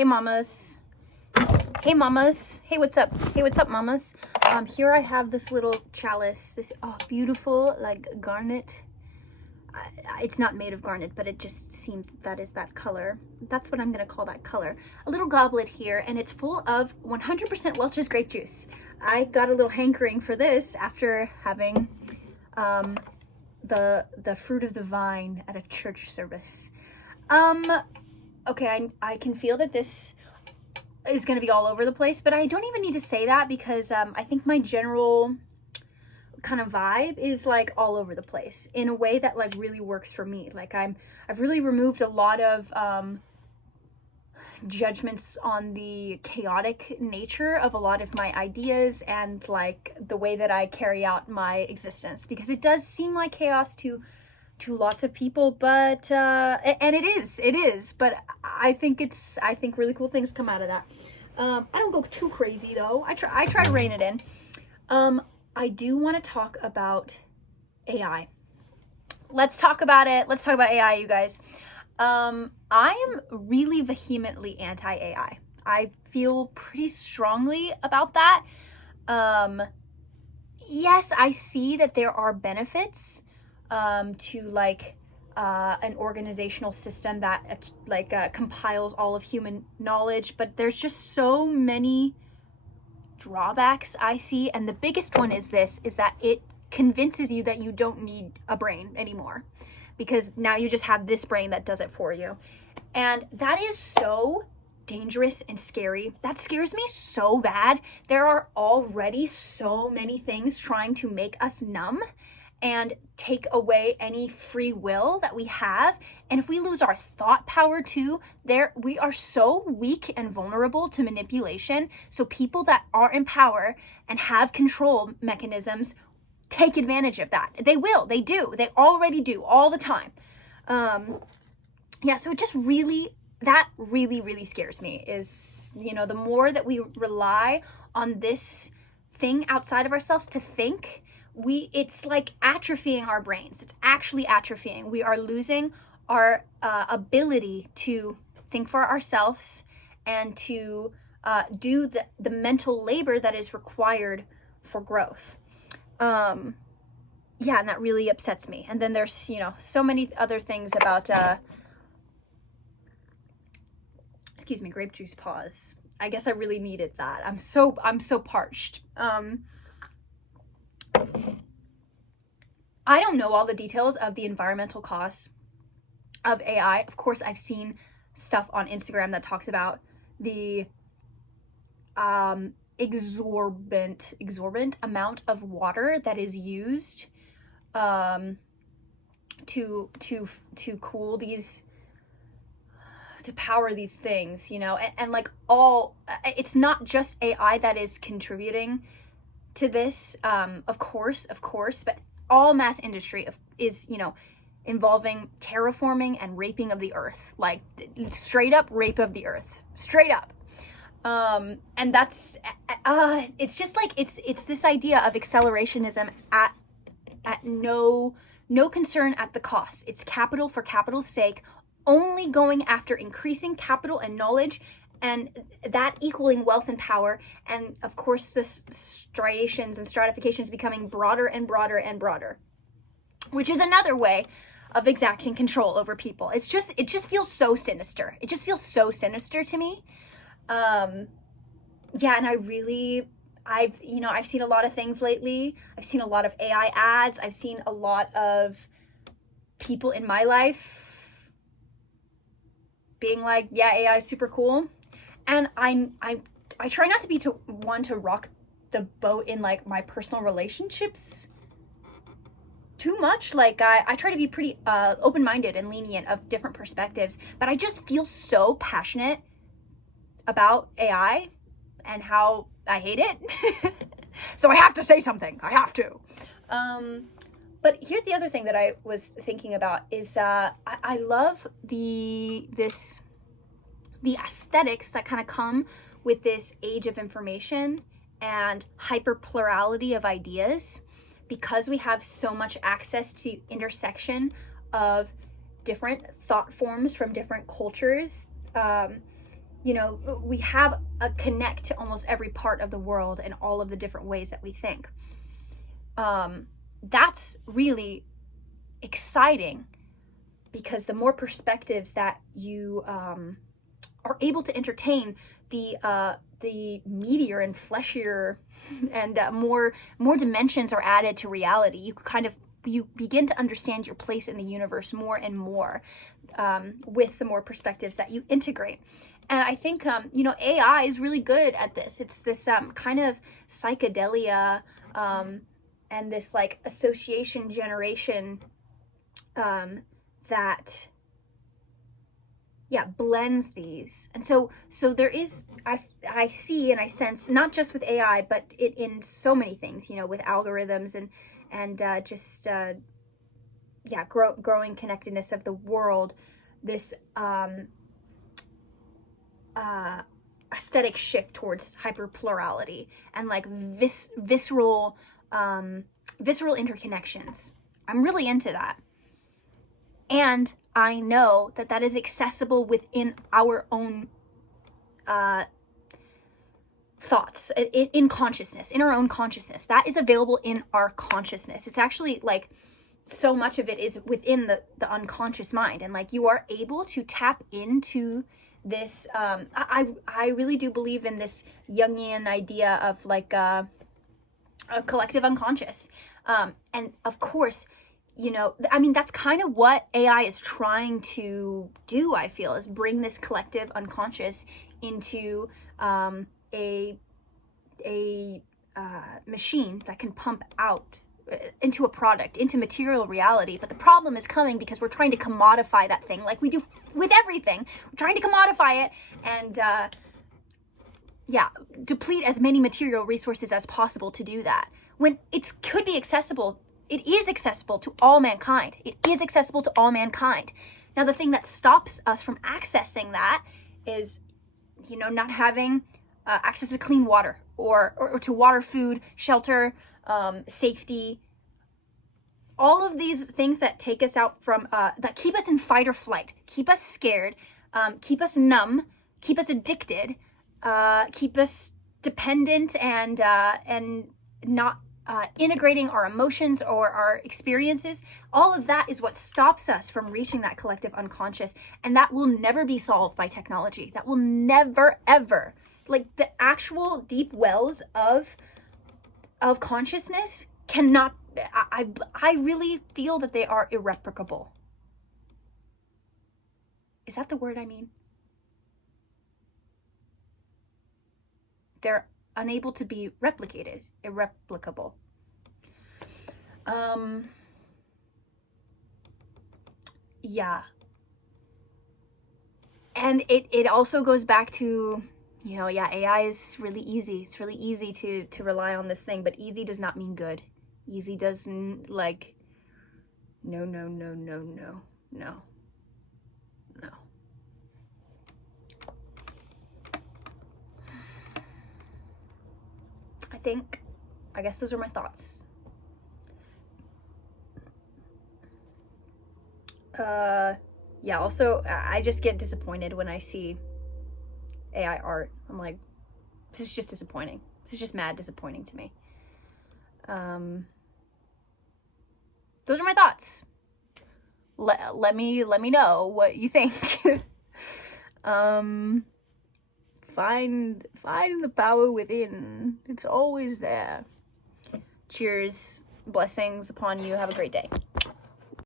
Hey mamas. Hey mamas. Hey, what's up? Hey, what's up, mamas? Here I have this little chalice, this beautiful like garnet. It's not made of garnet, but it just seems that is that color. That's what I'm gonna call that color. A little goblet here, and it's full of 100% Welch's grape juice. I got a little hankering for this after having the fruit of the vine at a church service. Okay, I can feel that this is going to be all over the place, but I don't even need to say that because I think my general kind of vibe is like all over the place in a way that like really works for me. Like I've really removed a lot of judgments on the chaotic nature of a lot of my ideas and like the way that I carry out my existence, because it does seem like chaos to lots of people, but and it is, but I think really cool things come out of that. I don't go too crazy though. I try to rein it in. I do want to talk about AI. Let's talk about it. Let's talk about AI, you guys. I am really vehemently anti-AI. I feel pretty strongly about that. Yes, I see that there are benefits to like an organizational system that compiles all of human knowledge, but there's just so many drawbacks I see, and the biggest one is that it convinces you that you don't need a brain anymore, because now you just have this brain that does it for you, and that is so dangerous and scary. That scares me so bad. There are already so many things trying to make us numb and take away any free will that we have. And if we lose our thought power too, we are so weak and vulnerable to manipulation. So people that are in power and have control mechanisms take advantage of that. They will, they do, they already do all the time. So it just really scares me is, the more that we rely on this thing outside of ourselves to think, it's like atrophying our brains. It's actually atrophying. We are losing our ability to think for ourselves and to do the mental labor that is required for growth. And that really upsets me. And then there's, so many other things about, excuse me, grape juice pause. I guess I really needed that. I'm so parched. I don't know all the details of the environmental costs of AI. Of course, I've seen stuff on Instagram that talks about the exorbitant amount of water that is used to cool these, to power these things, and like it's not just AI that is contributing to this, of course, but all mass industry is, involving terraforming and raping of the earth, like straight up rape of the earth, straight up. And that's, it's just like, it's this idea of accelerationism at no concern at the cost. It's capital for capital's sake, only going after increasing capital and knowledge, and that equaling wealth and power. And of course, the striations and stratifications becoming broader and broader and broader, which is another way of exacting control over people. It just feels so sinister. It just feels so sinister to me. And I've seen a lot of things lately. I've seen a lot of AI ads. I've seen a lot of people in my life being like, yeah, AI is super cool. And I try not to be one to rock the boat in like my personal relationships too much. Like I try to be pretty open-minded and lenient of different perspectives, but I just feel so passionate about AI and how I hate it. So I have to say something. I have to. But here's the other thing that I was thinking about is I love the aesthetics that kind of come with this age of information and hyper plurality of ideas, because we have so much access to intersection of different thought forms from different cultures. you know, we have a connect to almost every part of the world and all of the different ways that we think. That's really exciting, because the more perspectives that you are able to entertain, the meatier and fleshier and more dimensions are added to reality. You begin to understand your place in the universe more and more, with the more perspectives that you integrate. And I think, you know, AI is really good at this. It's this kind of psychedelia, and this like association generation, that, yeah, blends these. And so there is, I see and I sense, not just with AI, but it in so many things, you know, with algorithms and just yeah, growing connectedness of the world, this aesthetic shift towards hyperplurality and like visceral interconnections. I'm really into that. And I know that that is accessible within our own thoughts, in consciousness, in our own consciousness. That is available in our consciousness. It's actually like so much of it is within the unconscious mind. And like you are able to tap into this. I really do believe in this Jungian idea of like a collective unconscious. And of course, you know, I mean, that's kind of what AI is trying to do, I feel, is bring this collective unconscious into a machine that can pump out into a product, into material reality. But the problem is coming because we're trying to commodify that thing like we do with everything. We're trying to commodify it and yeah, deplete as many material resources as possible to do that, when it could be accessible. It is accessible to all mankind. It is accessible to all mankind. Now, the thing that stops us from accessing that is, you know, not having access to clean water or to water, food, shelter, safety. All of these things that take us out from, that keep us in fight or flight, keep us scared, keep us numb, keep us addicted, keep us dependent and not integrating our emotions or our experiences. All of that is what stops us from reaching that collective unconscious, and that will never be solved by technology. That will never, ever. Like the actual deep wells of consciousness cannot. I really feel that they are irreplicable. Is that the word I mean? They're unable to be replicated, irreplicable. Yeah. And it also goes back to, you know, yeah, AI is really easy. It's really easy to rely on this thing, but easy does not mean good. Easy doesn't, like, no. I guess those are my thoughts. Yeah, also, I just get disappointed when I see AI art. I'm like, this is just disappointing. This is just mad disappointing to me. Those are my thoughts. Let me know what you think. Find the power within. It's always there. Cheers. Blessings upon you. Have a great day.